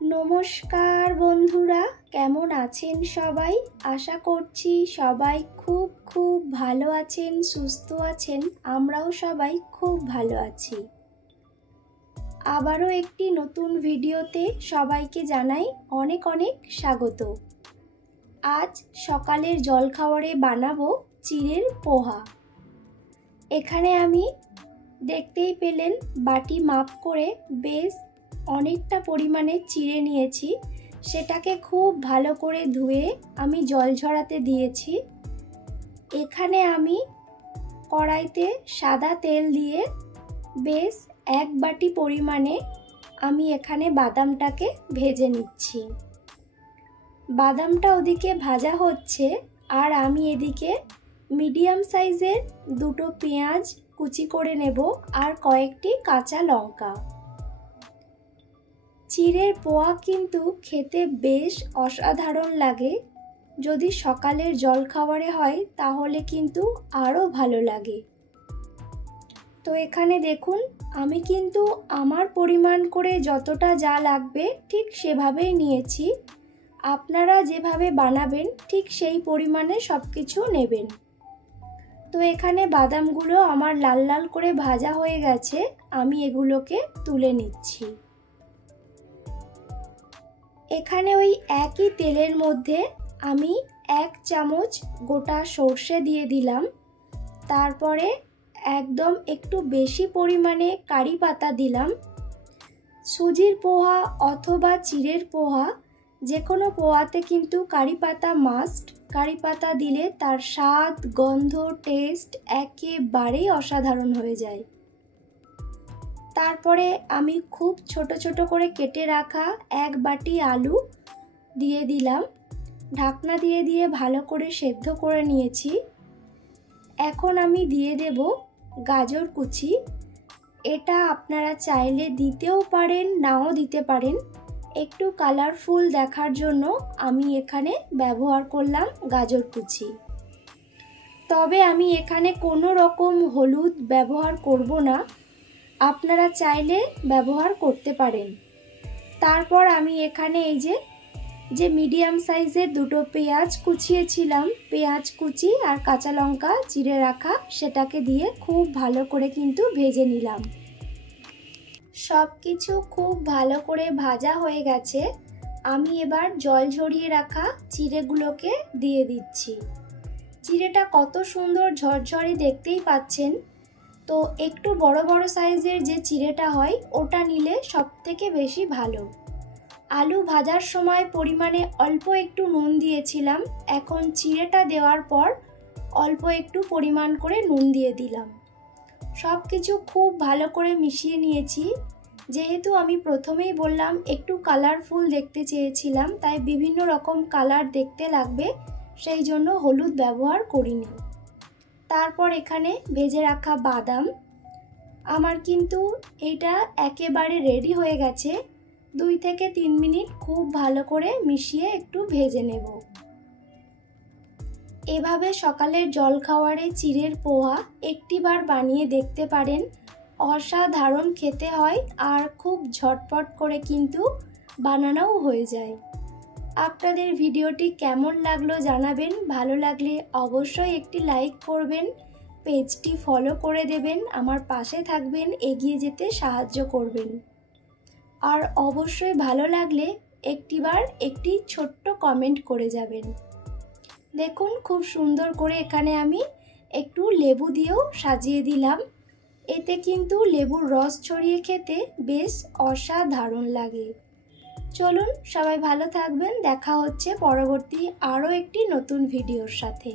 নমস্কার বন্ধুরা, কেমন আছেন সবাই? আশা করছি সবাই খুব ভালো আছেন, সুস্থ আছেন। আমরাও সবাই খুব ভালো আছি। আবারও একটি নতুন ভিডিওতে সবাইকে জানাই অনেক স্বাগত। আজ সকালের জলখাবারে বানাবো চিড়ের পোহা। এখানে আমি দেখতেই পেলেন বাটি মাপ করে বেশ অনেকটা পরিমাণে চিড়ে নিয়েছি। সেটাকে খুব ভালো করে ধুয়ে আমি জল ঝরাতে দিয়েছি। এখানে আমি কড়াইতে সাদা তেল দিয়ে বেশ 1 বাটি পরিমাণে আমি এখানে বাদামটাকে ভেজে নিচ্ছি। বাদামটা ওদিকে ভাজা হচ্ছে আর আমি এদিকে মিডিয়াম সাইজের 2টো পেঁয়াজ কুচি করে নেব আর কয়েকটি কাঁচা লঙ্কা। চিড়ের পোহা কিন্তু খেতে বেশ অসাধারণ লাগে। যদি সকালের জলখাবারে হয় তাহলে কিন্তু আরও ভালো লাগে। তো এখানে দেখুন, আমি কিন্তু আমার পরিমাণ করে যতটা যা লাগবে ঠিক সেভাবেই নিয়েছি। আপনারা যেভাবে বানাবেন ঠিক সেই পরিমাণে সব কিছু নেবেন। তো এখানে বাদামগুলো আমার লাল লাল করে ভাজা হয়ে গেছে, আমি এগুলোকে তুলে নিচ্ছি। এখানে ওই একই তেলের মধ্যে আমি 1 চামচ গোটা সর্ষে দিয়ে দিলাম। তারপরে একদম একটু বেশি পরিমাণে কারি পাতা দিলাম। সুজির পোহা অথবা চিড়ের পোহা যে কোনো পোহাতে কিন্তু কারি পাতা মাস্ট। কারি পাতা দিলে তার স্বাদ, গন্ধ, টেস্ট একেবারেই অসাধারণ হয়ে যায়। তারপরে আমি খুব ছোট ছোট করে কেটে রাখা 1 বাটি আলু দিয়ে দিলাম। ঢাকনা দিয়ে ভালো করে সেদ্ধ করে নিয়েছি। এখন আমি দিয়ে দেব গাজর কুচি। এটা আপনারা চাইলে দিতেও পারেন, নাও দিতে পারেন। একটু কালারফুল দেখার জন্য আমি এখানে ব্যবহার করলাম গাজর কুচি। তবে আমি এখানে কোনো রকম হলুদ ব্যবহার করব না, আপনারা চাইলে ব্যবহার করতে পারেন। তারপর আমি এখানে এই যে মিডিয়াম সাইজের 2টো পেঁয়াজ কুচিয়েছিলাম, পেঁয়াজ কুচি আর কাঁচা লঙ্কা চিড়ে রাখা, সেটাকে দিয়ে খুব ভালো করে কিন্তু ভেজে নিলাম। সব কিছু খুব ভালো করে ভাজা হয়ে গেছে। আমি এবার জল ঝরিয়ে রাখা চিড়েগুলোকে দিয়ে দিচ্ছি। চিড়েটা কত সুন্দর ঝরঝরে দেখতেই পাচ্ছেন। তো একটু বড় সাইজের যে চিড়েটা হয় ওটা নিলে সবথেকে বেশি ভালো। আলু ভাজার সময় পরিমাণে অল্প একটু নুন দিয়েছিলাম, এখন চিড়েটা দেওয়ার পর অল্প একটু পরিমাণ করে নুন দিয়ে দিলাম। সব কিছু খুব ভালো করে মিশিয়ে নিয়েছি। যেহেতু আমি প্রথমেই বললাম একটু কালারফুল দেখতে চেয়েছিলাম, তাই বিভিন্ন রকম কালার দেখতে লাগবে, সেই জন্য হলুদ ব্যবহার করিনি। তারপর এখানে ভেজে রাখা বাদাম আমার কিন্তু এটা একেবারে রেডি হয়ে গেছে। 2 থেকে 3 মিনিট খুব ভালো করে মিশিয়ে একটু ভেজে নেব। এভাবে সকালের জলখাবারে চিড়ের পোহা একটিবার বানিয়ে দেখতে পারেন। অসাধারণ খেতে হয় আর খুব ঝটপট করে কিন্তু বানানোও হয়ে যায়। আপনাদের ভিডিওটি কেমন লাগলো জানাবেন। ভালো লাগলে অবশ্যই একটি লাইক করবেন, পেজটি ফলো করে দেবেন, আমার পাশে থাকবেন, এগিয়ে যেতে সাহায্য করবেন। আর অবশ্যই ভালো লাগলে একটিবার একটি ছোট্ট কমেন্ট করে যাবেন। দেখুন খুব সুন্দর করে এখানে আমি একটু লেবু দিয়েও সাজিয়ে দিলাম। এতে কিন্তু লেবুর রস ছড়িয়ে খেতে বেশ অসাধারণ লাগে। চলুন সবাই ভালো থাকবেন, দেখা হচ্ছে পরবর্তী আরও একটি নতুন ভিডিওর সাথে।